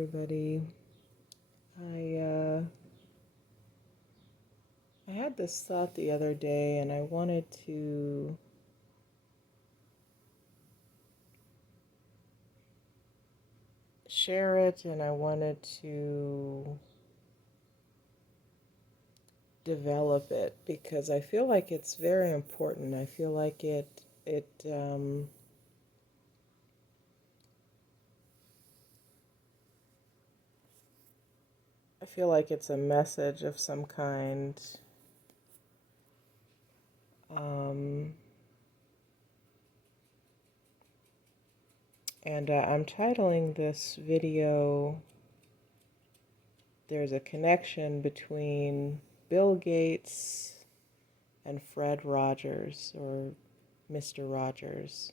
everybody. I uh, I had this thought the other day, and I wanted to share it, and I wanted to develop it because I feel like it's very important. I feel like it I feel like it's a message of some kind. Um, and I'm titling this video, There's a Connection Between Bill Gates and Fred Rogers, or Mr. Rogers.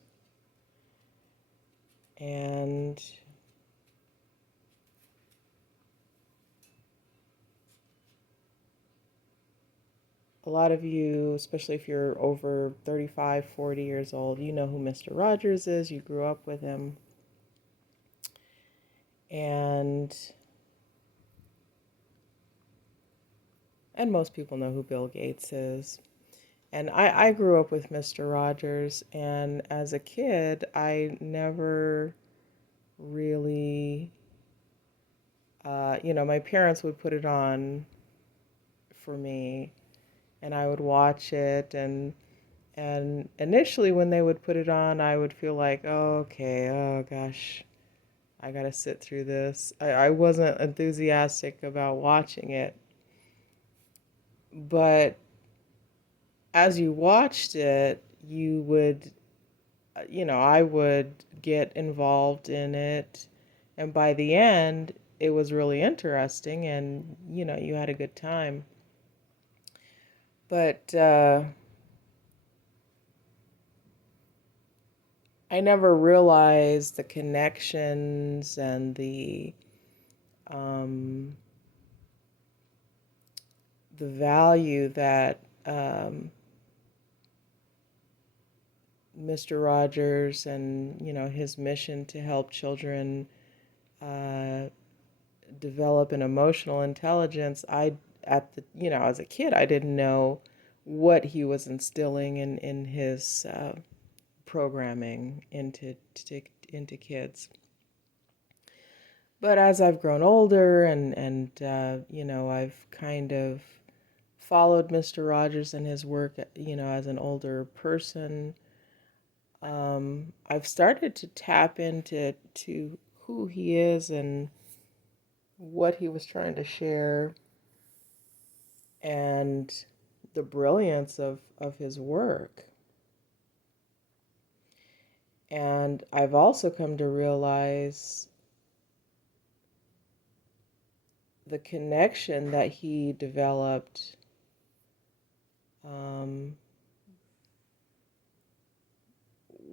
And a lot of you, especially if you're over 35, 40 years old, you know who Mr. Rogers is. You grew up with him. And most people know who Bill Gates is. And I grew up with Mr. Rogers, and as a kid, I never really, my parents would put it on for me, and I would watch it, and initially when they would put it on, I would feel like, oh, okay, oh gosh, I gotta sit through this. I wasn't enthusiastic about watching it, but as you watched it, you would, I would get involved in it, and by the end, it was really interesting, and you had a good time. But I never realized the connections and um, the value that Mr. Rogers and his mission to help children uh, develop an emotional intelligence. As a kid, I didn't know what he was instilling in his programming into kids. But as I've grown older and I've kind of followed Mr. Rogers and his work, as an older person, I've started to tap into who he is and what he was trying to share and the brilliance of his work. And I've also come to realize the connection that he developed um,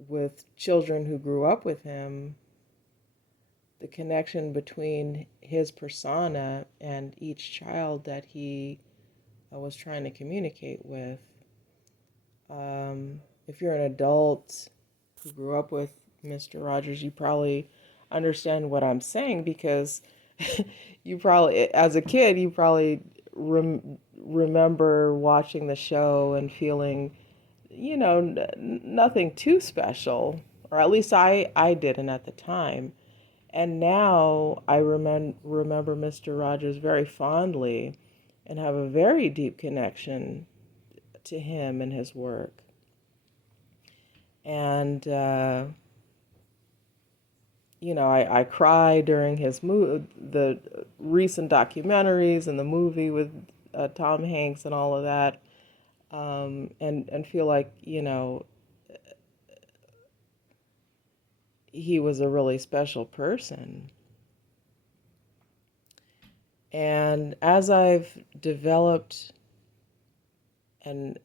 with children who grew up with him, the connection between his persona and each child that he was trying to communicate with. If you're an adult who grew up with Mr. Rogers, you probably understand what I'm saying because you probably, as a kid, you probably remember watching the show and feeling, nothing too special, or at least I didn't at the time. And now I remember Mr. Rogers very fondly and have a very deep connection to him and his work. And, I cry during the recent documentaries and the movie with Tom Hanks and all of that, and feel like, he was a really special person. And as I've developed and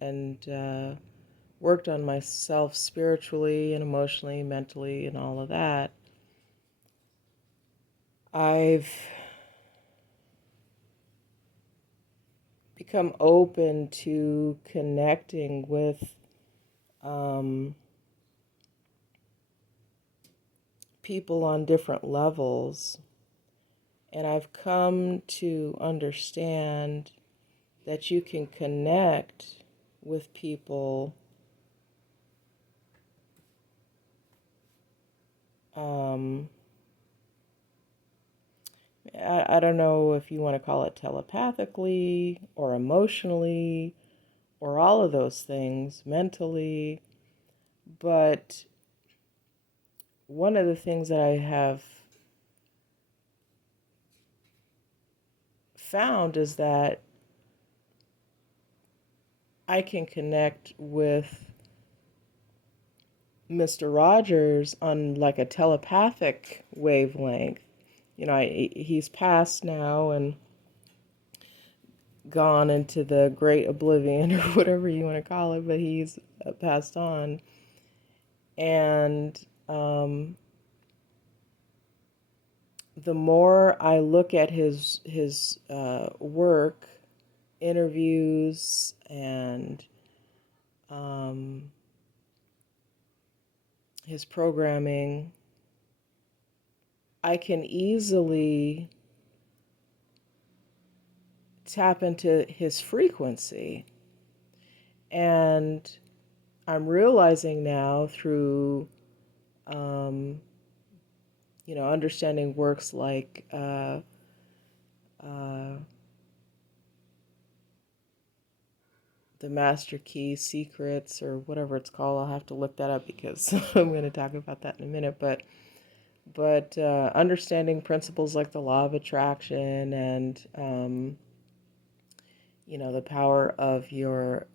worked on myself spiritually and emotionally, mentally, and all of that, I've become open to connecting with people on different levels. And I've come to understand that you can connect with people um, I don't know if you want to call it telepathically or emotionally or all of those things, mentally. But one of the things that I have found is that I can connect with Mr. Rogers on like a telepathic wavelength. He's passed now and gone into the great oblivion or whatever you want to call it, but he's passed on. And the more I look at his work, interviews, and um, his programming, I can easily tap into his frequency. And I'm realizing now through, um, understanding works like uh, the Master Key Secrets or whatever it's called. I'll have to look that up because I'm going to talk about that in a minute. But understanding principles like the law of attraction and the power of your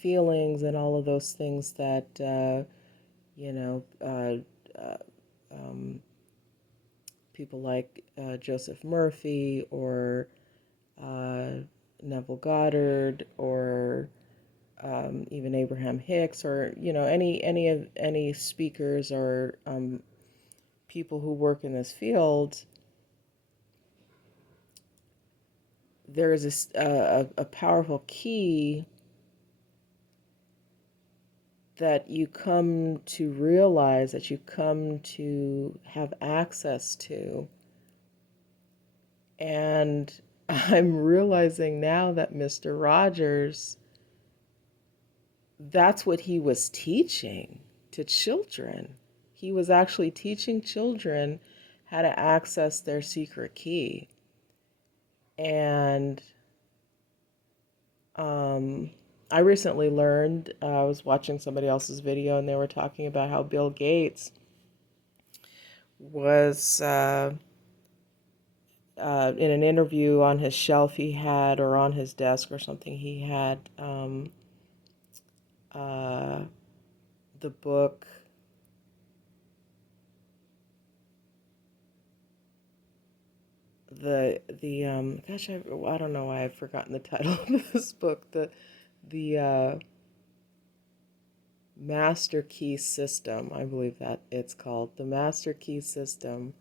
feelings and all of those things that you know uh, um, people like Joseph Murphy or uh, Neville Goddard or even Abraham Hicks or any speakers or people who work in this field. There is a powerful key that you come to realize, that you come to have access to. And I'm realizing now that Mr. Rogers, that's what he was teaching to children. He was actually teaching children how to access their secret key. And um, I recently learned, I was watching somebody else's video and they were talking about how Bill Gates was in an interview on his shelf he had, or on his desk or something, he had uh, the book, I don't know why I've forgotten the title of this book, the Master Key System, I believe that it's called, The Master Key System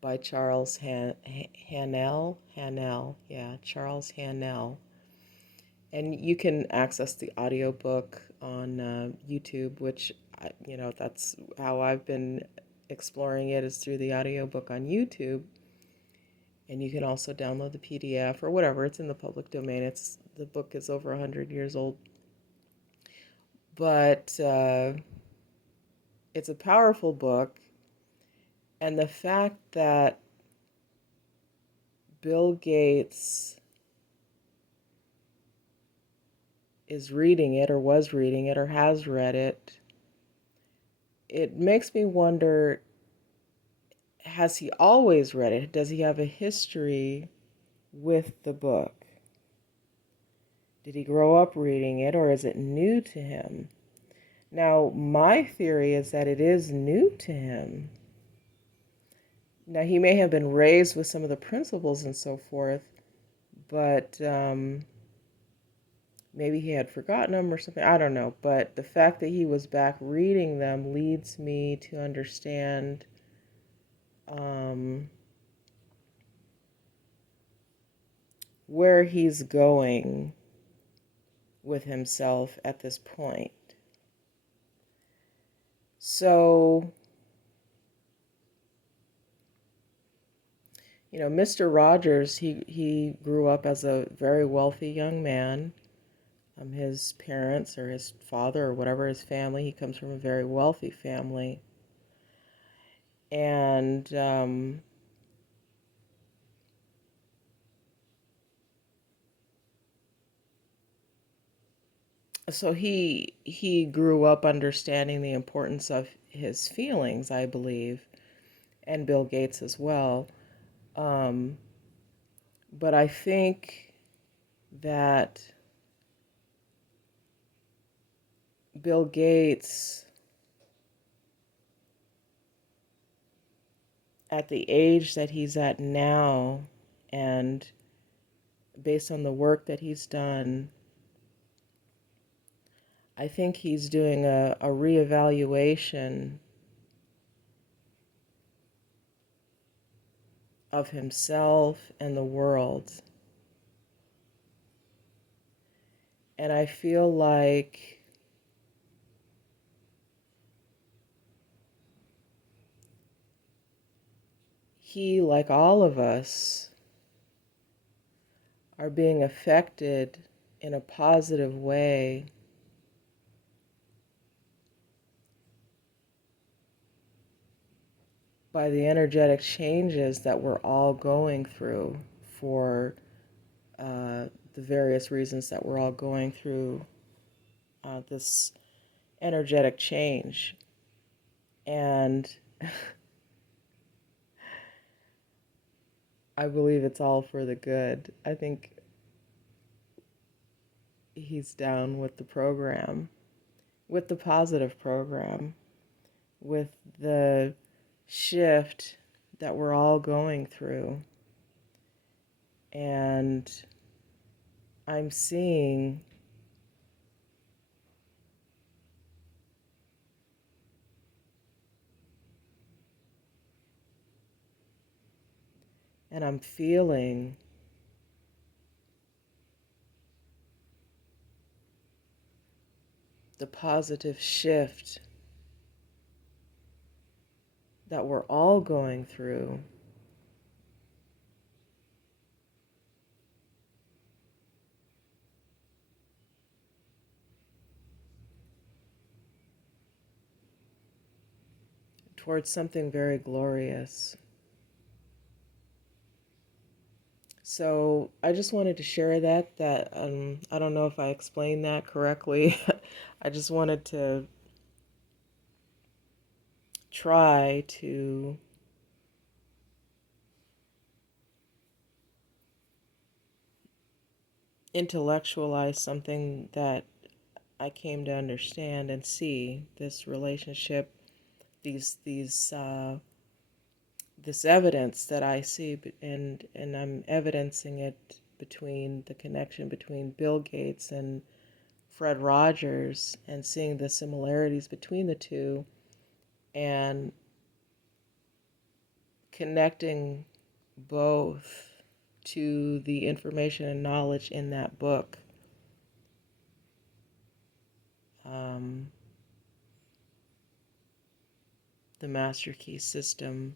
by Charles Haanel, yeah, Charles Haanel. And you can access the audiobook on YouTube, which, that's how I've been exploring it, is through the audiobook on YouTube. And you can also download the PDF or whatever. It's in the public domain. The book is over 100 years old. But it's a powerful book. And the fact that Bill Gates is reading it, or was reading it, or has read it, it makes me wonder, has he always read it? Does he have a history with the book? Did he grow up reading it, or is it new to him? Now, my theory is that it is new to him. Now, he may have been raised with some of the principles and so forth, but maybe he had forgotten them or something. I don't know. But the fact that he was back reading them leads me to understand um, where he's going with himself at this point. So, Mr. Rogers, he grew up as a very wealthy young man. His parents or his father or whatever his family, he comes from a very wealthy family. And so he grew up understanding the importance of his feelings, I believe, and Bill Gates as well. Um, but I think that Bill Gates, at the age that he's at now, and based on the work that he's done, I think he's doing a reevaluation of himself and the world. And I feel like he, like all of us, are being affected in a positive way by the energetic changes that we're all going through for the various reasons that we're all going through this energetic change. And I believe it's all for the good. I think he's down with the program, with the positive program, with the shift that we're all going through. And I'm seeing and I'm feeling the positive shift that we're all going through. Towards something very glorious. So I just wanted to share that I don't know if I explained that correctly. I just wanted to try to intellectualize something that I came to understand and see this relationship, these this evidence that I see, and I'm evidencing it between the connection between Bill Gates and Fred Rogers, and seeing the similarities between the two, and connecting both to the information and knowledge in that book. Um, the Master Key System,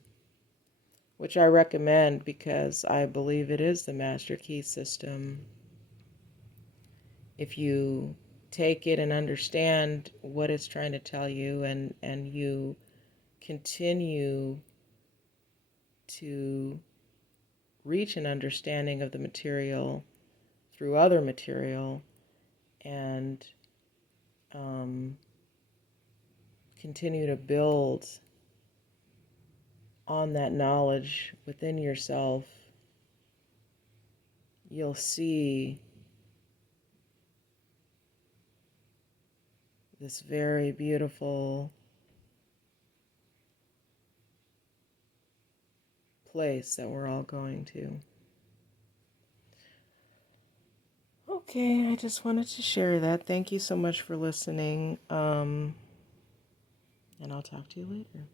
which I recommend because I believe it is the Master Key System. If you take it and understand what it's trying to tell you, and you continue to reach an understanding of the material through other material, and um, continue to build on that knowledge within yourself, you'll see this very beautiful place that we're all going to. Okay, I just wanted to share that. Thank you so much for listening, and I'll talk to you later.